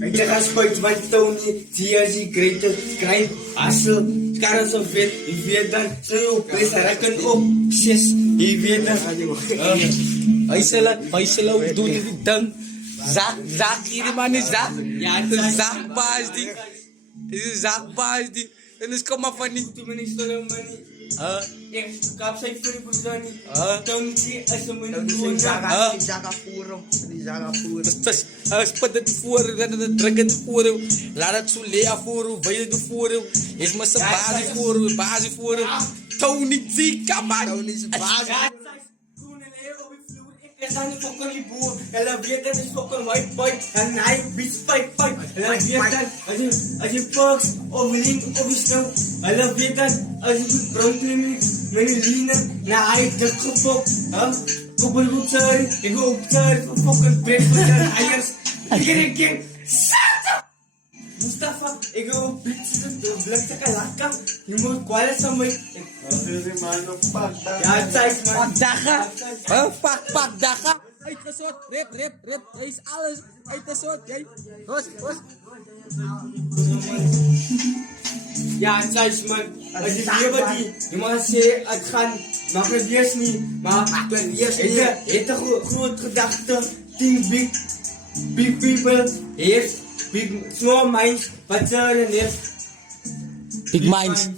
Ik zeg als spijt van Tony, zie als je great klein assel, karren zo vet, je weet dan, zo je op is, hij kan op, zes, je weet dan. Faisal doet het dan. Zak hier man is zak. Ja, het is een zakbaas die. Het is een zakbaas die. En dus kom maar van niet. Toen ben ik zo lang maar niet. Ik kap zijn voor de persoon niet. Tony zie als een man doen. Dus put het voor, dat drukken het voor. Laat het zo leer voor, wil je het voor. Is maar zijn basis voor. Tony zie, kom maar. Tony is basis. Essa ni foco ni boa, ela via dan is foco white boy, and I beats fight. Ela via dan, as je fox, overling, oversnow. Ela via dan, as je goed brown clinic, meni lina, na hij de kopop, Koppel goed sorry, ik go op sorry, voor fucking breakfast en eiers. Ik Mustafa, ik go op pizza, de blakte kalaka, je moet kwalen sa mij. Ja, tijd man. Pak daga. Uitgesot, rip. Hij is alles uitgesot. Ros. Ja, tijd man. Als je hier wat die man zei, het gaan, maar het niet. Maar het een groot gedachte. Think big people, heeft big small minds, wat zullen heeft. Big minds.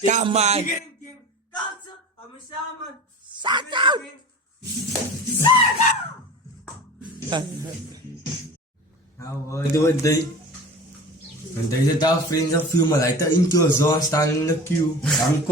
Come on. Nou, doe het day. En deze dag vrienden viel me lijkt in queue, zo staan in de queue. Dank